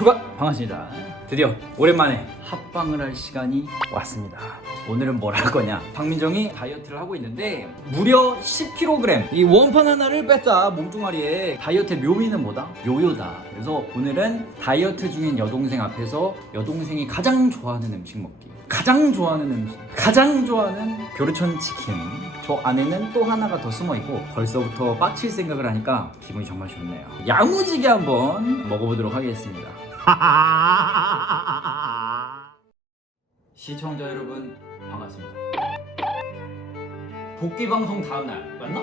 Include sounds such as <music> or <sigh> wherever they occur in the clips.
초가 반갑습니다. 드디어 오랜만에 합방을 할 시간이 왔습니다. 오늘은 뭘 할 거냐? 박민정이 다이어트를 하고 있는데 무려 10kg 이 원판 하나를 뺐다 몸뚱아리에 다이어트의 묘미는 뭐다? 요요다. 그래서 오늘은 다이어트 중인 여동생 앞에서 여동생이 가장 좋아하는 음식 먹기. 가장 좋아하는 음식, 가장 좋아하는 교르촌 치킨. 저 안에는 또 하나가 더 숨어 있고 벌써부터 빡칠 생각을 하니까 기분이 정말 좋네요. 야무지게 한번 먹어보도록 하겠습니다. <laughs> 시청자 여러분 반갑습니다. 복귀 방송 다음 날 맞나?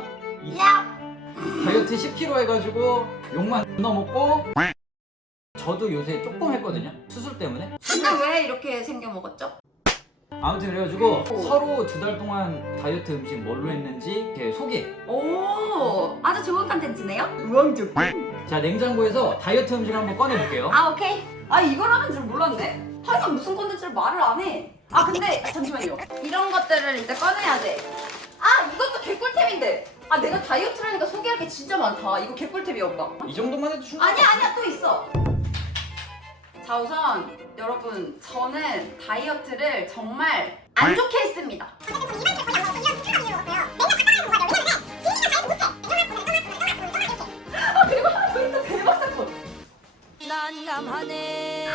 다이어트 10kg 해가지고 욕만 넣어 먹고 저도 요새 조금 했거든요 수술 때문에 근데 왜 이렇게 생겨 먹었죠? 아무튼 그래가지고 오. 서로 두 달 동안 다이어트 음식 뭘로 했는지 이렇게 소개 오, 아주 좋은 컨텐츠네요. 우왕죽. 자 냉장고에서 다이어트 음식 한번 꺼내볼게요 아 오케이. 아 이걸 하는 줄 몰랐네. 항상 무슨 컨텐츠를 말을 안 해. 아 근데 잠시만요. 이런 것들을 이제 꺼내야 돼. 아 이것도 개꿀템인데. 아 내가 다이어트를 하니까 소개할 게 진짜 많다. 이거 개꿀템이야 오빠. 이 정도만 해도 충분해 아니야 아니야 또 있어. 자 우선 여러분 저는 다이어트를 정말 안 좋게 했습니다. 난감하네.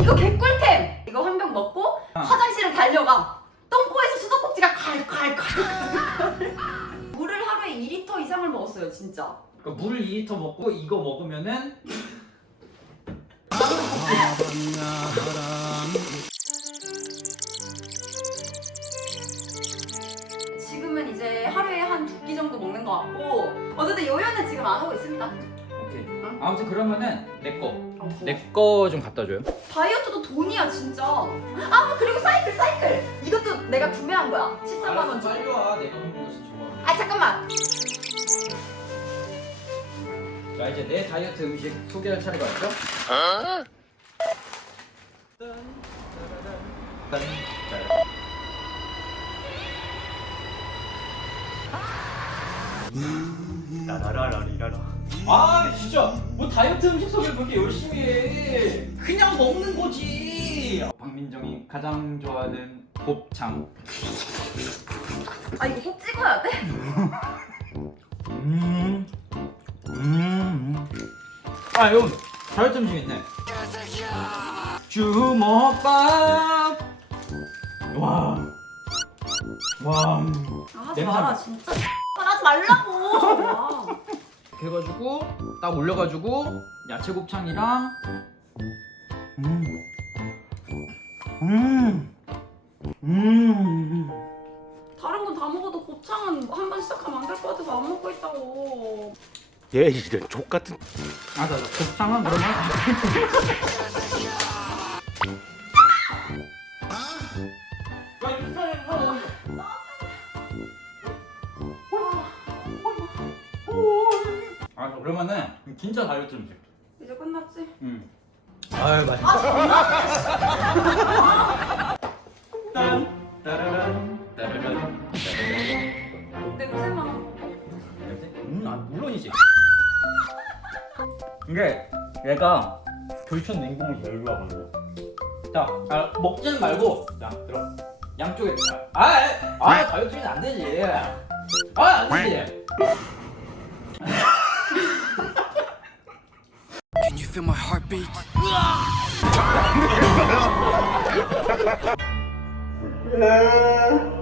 이거 개꿀템. 이거 한 병 먹고 아. 화장실을 달려가. 똥꼬에서 수도꼭지가 칼칼칼칼. 물을 하루에 2리터 이상을 먹었어요 진짜. 그러니까 물 2리터 먹고 이거 먹으면은 지금은 이제 하루에 한 두 끼 정도 먹는 것 같고 어쨌든 요요는 지금 안 하고 있습니다. 오케이 아무튼 그러면은 내거 어. 내거 좀 갖다 줘요 다이어트도 돈이야 진짜. 아 그리고 사이클 사이클 이것도 내가 구매한 거야. 13만 원 주고. 빨리 와 내가 먹는 거 좋아 아 잠깐만. 자 이제 내 다이어트 음식 소개할 차례가 왔죠? 딴, 따라란. 라라라라리라라. 아 진짜 뭐 다이어트 음식 소개를 그렇게 열심히 해 그냥 먹는 거지 박민정이 가장 좋아하는 곱창 아 이거 꼭 찍어야 돼? 음. 음. 아, 이거 다이어트 음식 있네. 주먹밥. 와. 와. 아, 하지 냄새 마라 나. 진짜. <laughs> 아, 하지 말라고. 아. 이렇게 해가지고 딱 올려가지고 야채 곱창이랑. 음. 음. 음. 다른 건 다 먹어도 곱창은 한 번 시작하면 안 될 것 같아서 안 먹고 있다고. 얘 이런 족 같은 아, 나, 나 곱창은 그러면. <laughs> 아, 그러면은 진짜 다이어트 음식. 이제 끝났지? 응. 아유, 맛있다. 딴, 따라란, 따라란, 따라란. 냄새만. 음, 아, 물론이지. 이게 얘가 교촌 냉동을 제일 좋아하거든요. 자, 아, 먹지는 말고, 자, 들어. 양쪽에. 아, 아, 아, 아 다이어트는 안 되지. 아, 안 되지. Feel my heartbeat? 아, <laughs>